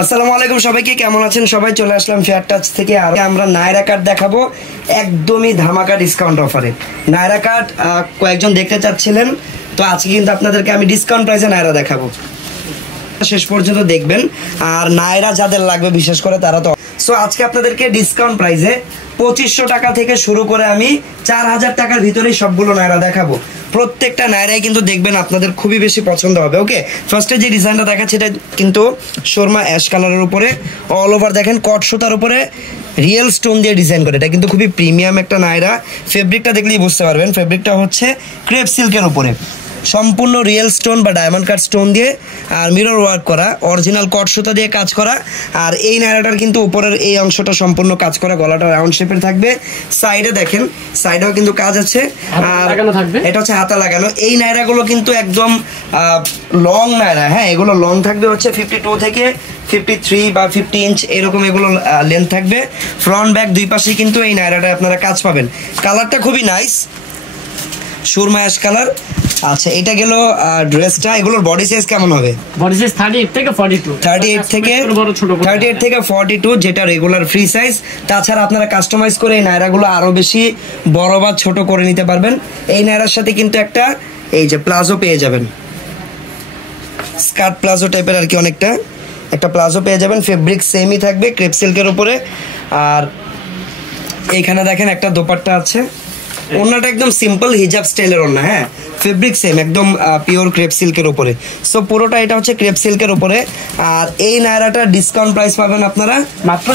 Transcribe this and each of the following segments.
আসসালামু আলাইকুম সবাইকে, কেমন আছেন সবাই? চলে আসলাম ফেয়ার টাচ থেকে। আর আমরা নায়রা কাট দেখাবো একদমই ধামাকা ডিসকাউন্ট অফারে। নায়রা কাট কয়েকজন দেখতে চাচ্ছিলেন, তো আজকে কিন্তু আপনাদেরকে আমি ডিসকাউন্ট প্রাইসে নায়রা দেখাবো, শেষ পর্যন্ত দেখবেন। আর নায়রা যাদের লাগবে বিশেষ করে তারা তো সো আজকে আপনাদেরকে ডিসকাউন্ট প্রাইসে 2500 টাকা থেকে শুরু করে আমি 4000 টাকার ভিতরেই সবগুলো নায়রা দেখাবো। প্রত্যেকটা নায়রাই কিন্তু দেখবেন আপনাদের খুবই বেশি পছন্দ হবে। ওকে, ফার্স্টে যে ডিজাইনটা দেখাচ্ছে এটা কিন্তু শর্মা অ্যাশ কালারের উপরে অল ওভার দেখেন কট সুতার উপরে রিয়েল স্টোন দিয়ে ডিজাইন করে। এটা কিন্তু খুবই প্রিমিয়াম একটা নায়রা। ফেব্রিকটা দেখলেই বুঝতে পারবেন, ফেব্রিকটা হচ্ছে ক্রেপ সিল্কের উপরে সম্পূর্ণ রিয়েল স্টোন বা ডায়মন্ড কাট স্টোন দিয়ে আর মিরর ওয়ার্ক করা, অরিজিনাল কট সুতা দিয়ে কাজ করা। আর এই নায়রাটার কিন্তু উপরের এই অংশটা সম্পূর্ণ কাজ করা, গলাটা রাউন্ড শেপের থাকবে। সাইডে দেখেন, সাইডেও কিন্তু কাজ আছে, আর এটা হচ্ছে হাতা লাগানো। এই নায়রাগুলো কিন্তু একদম লং নায়রা, হ্যাঁ এগুলো লং থাকবে হচ্ছে 52 থেকে 53 বা 50 ইঞ্চ এরকম এগুলো লেন্থ থাকবে। ফ্রন্ট ব্যাক দুই পাশেই কিন্তু এই নায়রাটা আপনারা কাজ পাবেন। কালারটা খুবই নাইস, সুরমা অ্যাশ কালার। আচ্ছা, এটা গেল ড্রেসটা। এগুলোর বডি সাইজ কেমন হবে? বডি সাইজ 38 থেকে 42, 38 থেকে 42, যেটা রেগুলার ফ্রি সাইজ। তাছাড়া আপনারা কাস্টমাইজ করে এই নায়রাগুলো আরো বেশি বড় বা ছোট করে নিতে পারবেন। এই নায়রার সাথে কিন্তু একটা এই যে প্লাজো পেয়ে যাবেন, স্কার্ট প্লাজো টাইপের আর কি, অনেকটা একটা প্লাজো পেয়ে যাবেন। ফেব্রিক সেমই থাকবে ক্রেপ সিল্কের উপরে। আর এইখানে দেখেন একটা দোপাট্টা আছে, ওড়নাটা একদম সিম্পল হিজাব স্টাইলের ওড়না, হ্যাঁ ফেব্রিক সেম একদম পিওর ক্রেপ সিল্কের উপরে। সো পুরোটা এটা হচ্ছে ক্রেপ সিল্কের উপরে। আর এই নায়রাটা ডিসকাউন্ট প্রাইস পাবেন আপনারা মাত্র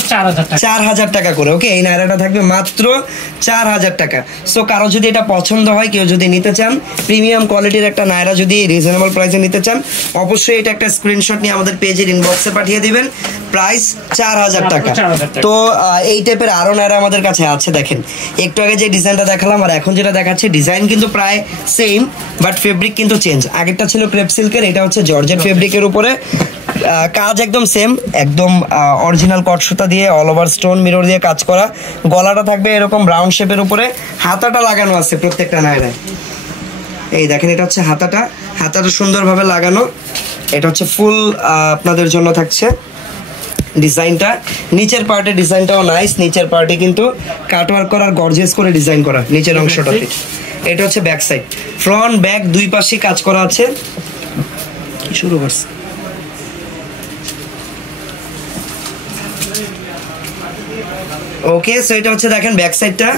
4000 টাকা করে। ওকে, এই নায়রাটা থাকবে মাত্র 4000 টাকা। সো কারো যদি এটা পছন্দ হয়, কেউ যদি নিতে চান প্রিমিয়াম কোয়ালিটির একটা নায়রা যদি রিজনেবল প্রাইসে নিতে চান, অবশ্যই এটা একটা স্ক্রিনশট নিয়ে আমাদের পেজের ইনবক্সে পাঠিয়ে দিবেন। প্রাইস 4000 টাকা। তো এই টাইপের আরো নায়রা আমাদের কাছে আছে। দেখেন একটু আগে যে ডিজাইনটা দেখালাম আর এখন যেটা দেখাচ্ছে, ডিজাইন কিন্তু প্রায় সেম বাট ফেব্রিক কিন্তু চেঞ্জ। আগেরটা ছিল ক্রেপ সিল্কের, এটা হচ্ছে জর্জেট ফেব্রিকের উপরে, কাজ একদম সেম, একদম অরিজিনাল কট সুতা দিয়ে অল ওভার স্টোন মিরর দিয়ে কাজ করা। গলাটা থাকবে এরকম রাউন্ড শেপের উপরে, হাতাটা লাগানো আছে প্রত্যেকটা নায়রায়। এই দেখেন এটা হচ্ছে হাতাটা, হাতাটা সুন্দরভাবে লাগানো। এটা হচ্ছে ফুল আপনাদের জন্য থাকছে ডিজাইনটা। নিচের পার্টে ডিজাইনটাও নাইস, নিচের পার্টে কিন্তু কাটওয়ার্ক করার গর্জিয়াস করে ডিজাইন করা নিচের অংশটাতে। এটা হচ্ছে ব্যাক সাইড, ফ্রন্ট ব্যাক দুই পাশে কাজ করা আছে। শুরু করছে ওকে। সো এটা হচ্ছে দেখেন ব্যাক সাইডটা।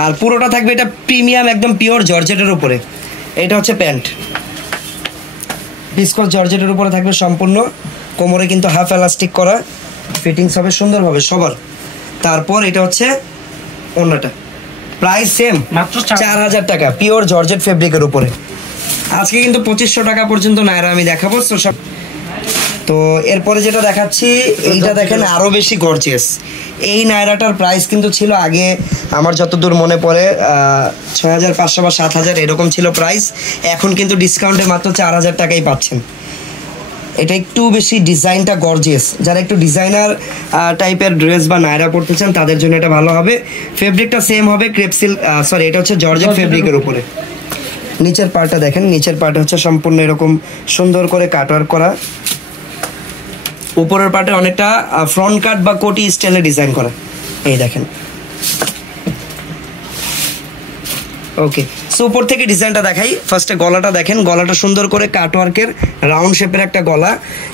আর পুরোটা থাকবে এটা প্রিমিয়াম একদম পিওর জর্জেটের উপরে। এটা হচ্ছে প্যান্ট, বিস্কস জর্জেটের উপরে থাকবে সম্পূর্ণ। কোমরে কিন্তু হাফ এলাস্টিক করা, ফিটিংস হবে সুন্দরভাবে সবার। তারপর এটা হচ্ছে ওড়নাটা, প্রাইস সেম মাত্র 4000 টাকা, পিওর জর্জেট ফেব্রিকের উপরে। আজকে কিন্তু 2500 টাকা পর্যন্ত নায়রা আমি দেখাবো। তো এরপরে যেটা দেখাচ্ছি এইটা দেখেন আরো বেশি গর্জিয়াস। এই নায়রাটার প্রাইস কিন্তু ছিল আগে আমার যতদূর মনে পড়ে 6500 বা 7000 এরকম ছিল প্রাইস। এখন কিন্তু ডিসকাউন্টে মাত্র 4000 টাকাই পাচ্ছেন। এটা একটু বেশি ডিজাইনটা গর্জিয়াস, যারা একটু ডিজাইনার টাইপের ড্রেস বা নায়রা পড়তে চান তাদের জন্য এটা ভালো হবে। ফেব্রিকটা সেম হবে ক্রেপ সিল্ক, সরি এটা হচ্ছে জর্জেট ফেব্রিকের উপরে। নিচের পার্টটা দেখেন, নিচের পার্ট হচ্ছে সম্পূর্ণ এরকম সুন্দর করে কাটওয়ার্ক করা। উপরের পার্টে অনেকটা ফ্রন্ট কাট বা কোটি স্টাইলে ডিজাইন করা, এই দেখেন। ওকে, সো উপর থেকে ডিজাইনটা দেখাই। ফার্স্টে গলাটা দেখেন, গলাটা সুন্দর করে কাটওয়ার্কের রাউন্ড শেপের একটা গলা।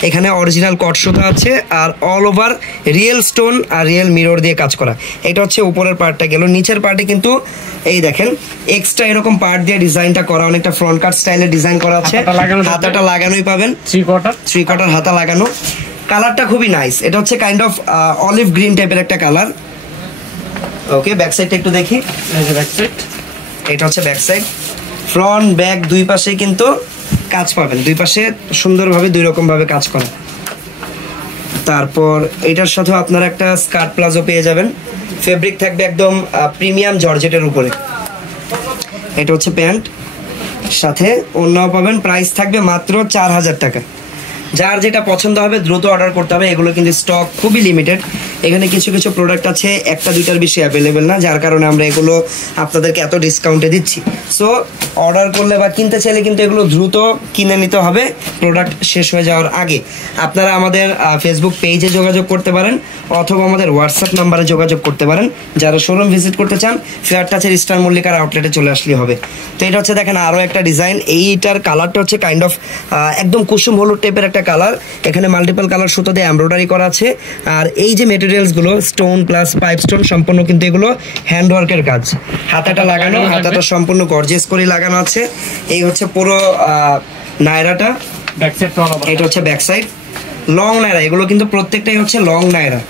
এখানে অরিজিনাল কট সুতা আছে আর অল ওভার রিয়েল স্টোন আর রিয়েল মিরর দিয়ে কাজ করা। এটা হচ্ছে উপরের পার্টটা গেল। নিচের পার্টে কিন্তু এই দেখেন এক্সট্রা এরকম পার্ট দিয়ে ডিজাইনটা করা, অনেকটা ফ্রন্ট কাট স্টাইলে ডিজাইন করা আছে। হাতাটা লাগানোই পাবেন, থ্রি কোয়ার্টার হাতা লাগানো। কালারটা খুবই নাইস, এটা হচ্ছে কাইন্ড অফ অলিভ গ্রিন টাইপের একটা কালার। ওকে, ব্যাক সাইডটা একটু দেখি। এটা হচ্ছে ব্যাক সাইড, ফ্রন্ট ব্যাক দুই পাশে কিন্তু কাজ পাবেন, দুই পাশে সুন্দরভাবে দুই রকম ভাবে কাজ করা। তারপর এটার সাথে আপনারা একটা স্কার্ট প্লাজো পেয়ে যাবেন, ফেব্রিক থাকবে একদম প্রিমিয়াম জর্জেটের উপরে। এটা হচ্ছে প্যান্ট, সাথে ওড়নাও পাবেন। প্রাইস থাকবে মাত্র 4000 টাকা। যার যেটা পছন্দ হবে দ্রুত অর্ডার করতে হবে, এগুলো কিন্তু স্টক খুবই লিমিটেড। এখানে কিছু কিছু প্রোডাক্ট আছে একটা দুইটার বেশি অ্যাভেলেবেল না, যার কারণে আমরা এগুলো আপনাদেরকে এত ডিসকাউন্টে দিচ্ছি। সো অর্ডার করলে বা কিনতে চাইলে কিন্তু এগুলো দ্রুত কিনে নিতে হবে প্রোডাক্ট শেষ হয়ে যাওয়ার আগে। আপনারা আমাদের ফেসবুক পেজে যোগাযোগ করতে পারেন অথবা আমাদের হোয়াটসঅ্যাপ নাম্বারে যোগাযোগ করতে পারেন। যারা শোরুম ভিজিট করতে চান ফেয়ার টাচের স্টার মল্লিকার আউটলেটে চলে আসলে হবে। তো এটা হচ্ছে দেখেন আরও একটা ডিজাইন, এইটার কালারটা হচ্ছে কাইন্ড অফ একদম কুসুম হলুদ টাইপের একটা কালার। এখানে মাল্টিপল কালার সুতো দিয়ে এমব্রয়ডারি করা আছে। আর এই যে মেটেরিয়ালসগুলো স্টোন প্লাস পাইপ স্টোন সম্পূর্ণ কিন্তু এগুলো হ্যান্ডওয়ার্কের কাজ। হাতাটা লাগানো, হাতাটা সম্পূর্ণ গর্জিয়াস করে লাগানো আছে। এই হচ্ছে পুরো নায়রাটা, এটা হচ্ছে ব্যাক সাইড লং নায়রা। এগুলো কিন্তু প্রত্যেকটাই হচ্ছে লং নায়রা।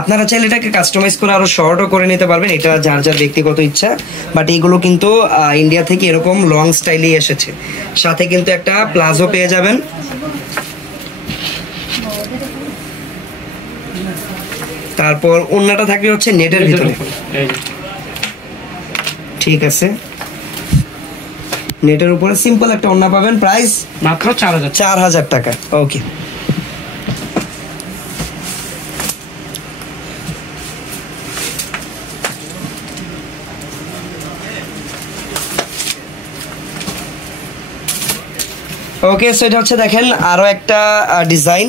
আপনারা চাইলে এটাকে কাস্টমাইজ করে আরো শর্টও করে নিতে পারবেন, এটা যার যার ব্যক্তিগত ইচ্ছা। বাট এইগুলো কিন্তু ইন্ডিয়া থেকে এরকম লং স্টাইলেই এসেছে। সাথে কিন্তু একটা প্লাজো পেয়ে যাবেন। তারপর ওড়নাটা থাকবে হচ্ছে নেটের ভিতরে, ঠিক আছে। নেটের উপরে সিম্পল একটা ওড়না পাবেন, প্রাইস মাত্র 4000 টাকা। ওকে, ওকে। সো এটা হচ্ছে দেখেন আরো একটা ডিজাইন।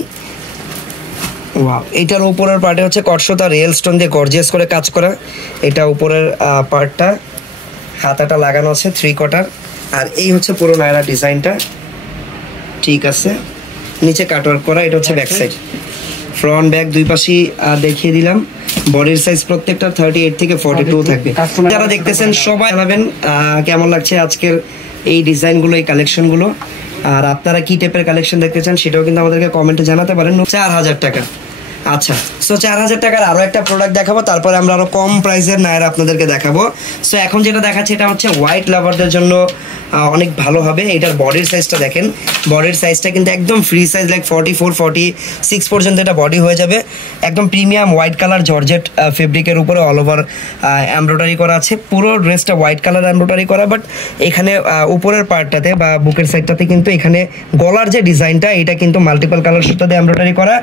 ওয়াও, এটার উপরের পার্টে হচ্ছে কটসুতা রিয়েল স্টোন দিয়ে গর্জিয়াস করে কাজ করা। এটা উপরের পার্টটা, হাতাটা লাগানো আছে 3 কোয়ার্টার। আর এই হচ্ছে পুরো নায়রা ডিজাইনটা, ঠিক আছে। নিচে কাটওয়ার্ক করা। এটা হচ্ছে ব্যাক সাইড, ফ্রন্ট ব্যাক দুই পাশেই দেখিয়ে দিলাম। বডির সাইজ প্রত্যেকটা 38 থেকে 42 থাকবে। যারা দেখতেছেন সবাই জানাবেন কেমন লাগছে আজকের এই ডিজাইনগুলো, এই কালেকশনগুলো। আর আপনারা কি টাইপের কালেকশন দেখতে চান সেটাও কিন্তু আমাদেরকে কমেন্টে জানাতে পারেন। 4000 টাকা। আচ্ছা, সো 4000 টাকার আরো একটা প্রোডাক্ট দেখাবো, তারপরে আমরা আরো কম প্রাইসের নায়রা আপনাদেরকে দেখাবো। সো এখন যেটা দেখাচ্ছি এটা হচ্ছে হোয়াইট লাভারদের জন্য অনেক ভালো হবে। এটার বডির সাইজটা দেখেন, বডির সাইজটা কিন্তু একদম ফ্রি সাইজ, লাইক 44 46 পর্যন্ত এটা বডি হয়ে যাবে। একদম প্রিমিয়াম হোয়াইট কালার জর্জেট ফেব্রিকের উপরে অল ওভার এমব্রয়ডারি করা আছে। পুরো ড্রেসটা হোয়াইট কালার এমব্রয়ডারি করা, বাট এখানে উপরের পার্টটাতে বা বুকের সাইডটাতে কিন্তু এখানে গলার যে ডিজাইনটা এটা কিন্তু মাল্টিপল কালার সুতো দিয়ে এমব্রয়ডারি করা।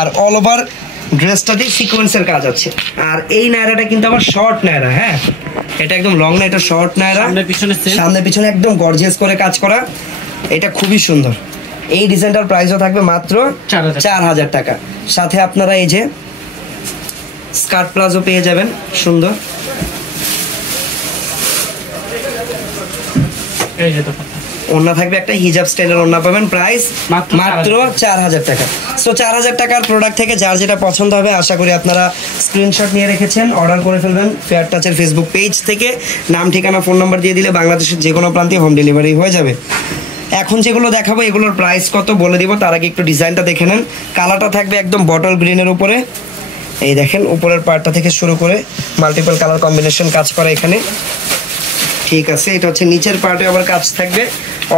আর অল ওভার ড্রেসটাতে সিকোয়েন্সের কাজ আছে। আর এই নায়রাটা কিন্তু আবার শর্ট নায়রা, হ্যাঁ এটা একদম লং না, এটা শর্ট নায়রা। সামনে পিছনে একদম গর্জিয়াস করে কাজ করা, এটা খুবই সুন্দর। এই ডিজাইনটার প্রাইসও থাকবে মাত্র 4000 টাকা। সাথে আপনারা এই যে স্কার্ট প্লাজো পেয়ে যাবেন সুন্দর। ওড়না থাকবে একটা হিজাব স্টাইলের ওড়না পাবেন, প্রাইস মাত্র 4000 টাকা। সো 4000 টাকার প্রোডাক্ট থেকে যার যেটা পছন্দ হবে আশা করি আপনারা স্ক্রিনশট নিয়ে রেখেছেন, অর্ডার করে ফেলবেন ফেয়ার টাচের ফেসবুক পেজ থেকে। নাম, ঠিকানা, ফোন নাম্বার দিয়ে দিলে বাংলাদেশের যে কোনো প্রান্তে হোম ডেলিভারি হয়ে যাবে। এখন যেগুলো দেখাবো এগুলোর প্রাইস কত বলে দিব, তার আগে একটু ডিজাইনটা দেখে নেন। কালারটা থাকবে একদম বটল গ্রিনের উপরে। এই দেখেন উপরের পার্টটা থেকে শুরু করে মাল্টিপল কালার কম্বিনেশন কাজ করা এখানে, ঠিক আছে। এটা হচ্ছে নিচের পার্টে আবার কাজ থাকবে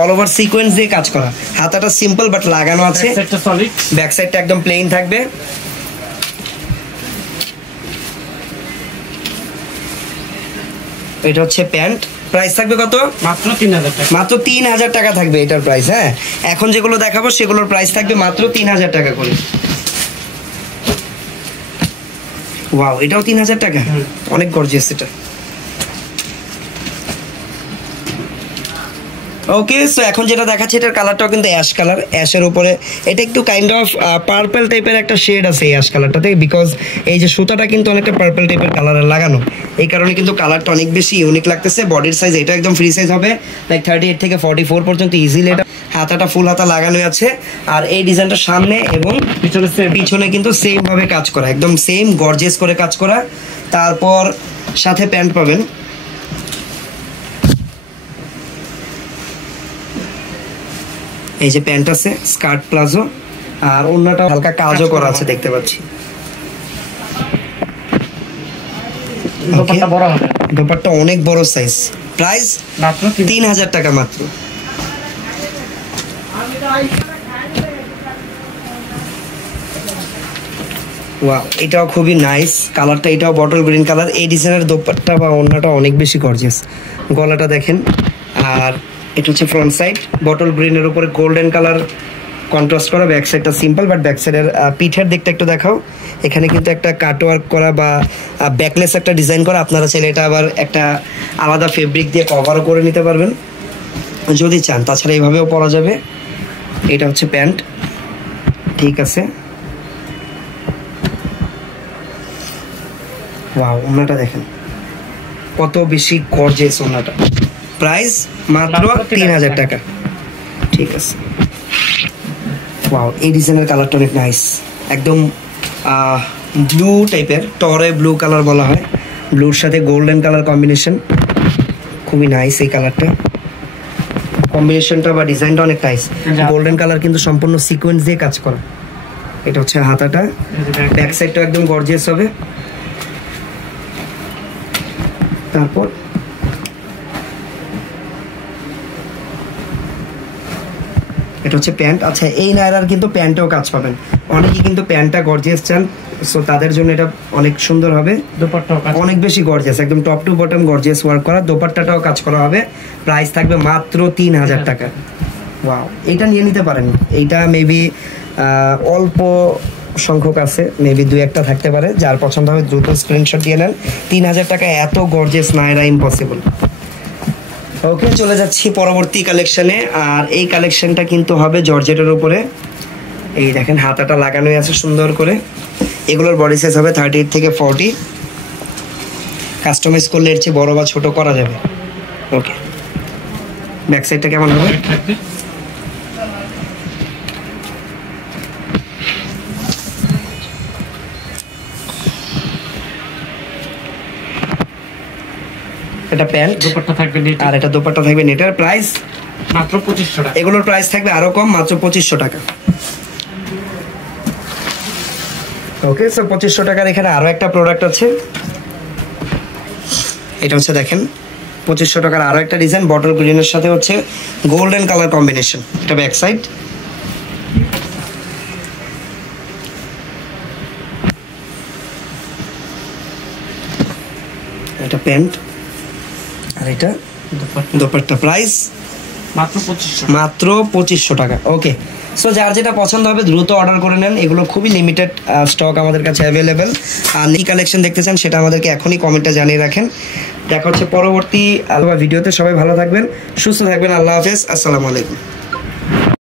অল ওভার সিকোয়েন্স দিয়ে কাজ করা। হাতাটা সিম্পল বাট লাগানো আছে, ব্যাক সাইডটা একদম প্লেন থাকবে। এটা হচ্ছে প্যান্ট, প্রাইস থাকবে কত? মাত্র 3000 টাকা। মাত্র 3000 টাকা থাকবে এটার প্রাইস। হ্যাঁ, এখন যেগুলো দেখাবো সেগুলোর প্রাইস থাকবে মাত্র 3000 টাকা করে। ওয়াও, এটাও 3000 টাকা, অনেক গর্জিয়াস এটা। ওকে, সো এখন যেটা দেখাচ্ছি এটার কালারটাও কিন্তু অ্যাশ কালার, অ্যাশের উপরে এটা একটু কাইন্ড অফ পার্পল টাইপের একটা শেড আছে এই অ্যাশ কালারটাতে, বিকজ এই যে সুতাটা কিন্তু অনেকটা পার্পল টাইপের কালারের লাগানো, এই কারণে কিন্তু কালারটা অনেক বেশি ইউনিক লাগতেছে। বডির সাইজ এটা একদম ফ্রি সাইজ হবে, লাইক 38 থেকে 44 পর্যন্ত ইজিলি। এটা হাতাটা ফুল হাতা লাগানো আছে। আর এই ডিজাইনটা সামনে এবং পিছনে কিন্তু সেম ভাবে কাজ করা, একদম সেম গর্জিয়াস করে কাজ করা। তারপর সাথে প্যান্ট পাবেন, এই যে প্যান্ট আছে, স্কার্ট প্লাজো, আর ওড়নাটা হালকা কাজও করা আছে দেখতে পাচ্ছি। দোপাট্টা অনেক বড় সাইজ, প্রাইস মাত্র 3000 টাকা মাত্র। ওয়াও, এটাও খুবই নাইস কালারটা, এটাও বটল গ্রিন কালার। এই ডিজাইনের দোপাট্টা বা ওড়নাটা অনেক বেশি গর্জিয়াস। গলাটা দেখেন, আর এটা হচ্ছে ফ্রন্ট সাইড বটল গ্রিনের উপরে গোল্ডেন কালার কন্ট্রাস্ট করা, ব্যাক সাইডটা সিম্পল, বাট ব্যাক সাইডের পিঠের দিকটা একটু দেখাও। এখানে কিন্তু একটা কাটওয়ার্ক করা বা ব্যাকলেস একটা ডিজাইন করা, আপনারা চাইলে এটা আবার একটা আলাদা ফেব্রিক দিয়ে কভারও করে নিতে পারবেন যদি চান। তাছাড়া এইভাবেও পরা যাবে। এটা হচ্ছে প্যান্ট, ঠিক আছে। ওয়াও, ওনাটা দেখেন কত বেশি গর্জিয়াস ওনাটা। প্রাইস মাত্র 3000 টাকা, ঠিক আছে। ওয়াও, এই ডিজাইনের কালারটা অনেক নাইস, একদম ব্লু টাইপের, টরে ব্লু কালার বলা হয়, ব্লুর সাথে গোল্ডেন কালার কম্বিনেশন, খুবই নাইস এই কালারটা। কম্বিনেশনটা বা ডিজাইনটা অনেক নাইস। গোল্ডেন কালার কিন্তু সম্পূর্ণ সিকোয়েন্স দিয়ে কাজ করা। এটা হচ্ছে হাতাটা, ব্যাক সাইডটা একদম গর্জিয়াস হবে। তারপর এটা হচ্ছে প্যান্ট। আচ্ছা, এই নায়রার কিন্তু প্যান্টেও কাজ পাবেন, অনেকেই কিন্তু প্যান্টটা গর্জিয়াস চান, সো তাদের জন্য এটা অনেক সুন্দর হবে। দোপাট্টাও অনেক বেশি গর্জিয়াস, একদম top to bottom gorgeous work করা, দোপাট্টাটাও কাজ করা হবে। প্রাইস থাকবে মাত্র 3000 টাকা। ওয়াও, এটা নিয়ে নিতে পারেন। এইটা মেবি অল্প সংখ্যক আছে, মেবি 2-1টা থাকতে পারে, যার পছন্দ হবে দ্রুত স্ক্রিনশট দিয়ে নেন। 3000 টাকা এত গর্জিয়াস নায়রা ইম্পসিবল। ওকে, চলে যাচ্ছি পরবর্তী কালেকশনে। আর এই কালেকশনটা কিন্তু হবে জর্জেটের উপরে। এই দেখেন হাতাটা লাগানোই আছে সুন্দর করে। এগুলোর বডি সাইজ হবে 38 থেকে 40। কাস্টমাইজ করলে এর চেয়ে বড় বা ছোট করা যাবে। ওকে, ব্যাক সাইডটা কেমন হবে? এটা প্যান্ট, দোপাট্টা থাকবে নেট, আর এটা দোপাট্টা থাকবে নেটের। প্রাইস মাত্র 2500 টাকা। এগুলোর প্রাইস থাকবে আরো কম, মাত্র 2500 টাকা। ওকে, সো 2500 টাকার এখানে আরো একটা প্রোডাক্ট আছে। এটা হচ্ছে দেখেন 2500 টাকার আরো একটা ডিজাইন, বটল গ্রিনের সাথে হচ্ছে গোল্ডেন কালার কম্বিনেশন। এটা ব্যাক সাইড, এটা প্যান্ট, আর এটা দোপাট্টা। প্রাইস মাত্র 2500 টাকা। ওকে, সো যার যেটা পছন্দ হবে দ্রুত অর্ডার করে নেন। এগুলো খুবই লিমিটেড স্টক আমাদের কাছে অ্যাভেলেবেল। আর এই কালেকশন দেখতে চান সেটা আমাদেরকে এখনই কমেন্টে জানিয়ে রাখেন। দেখা হচ্ছে পরবর্তী ভিডিওতে। সবাই ভালো থাকবেন, সুস্থ থাকবেন। আল্লাহ হাফেজ, আসসালামু আলাইকুম।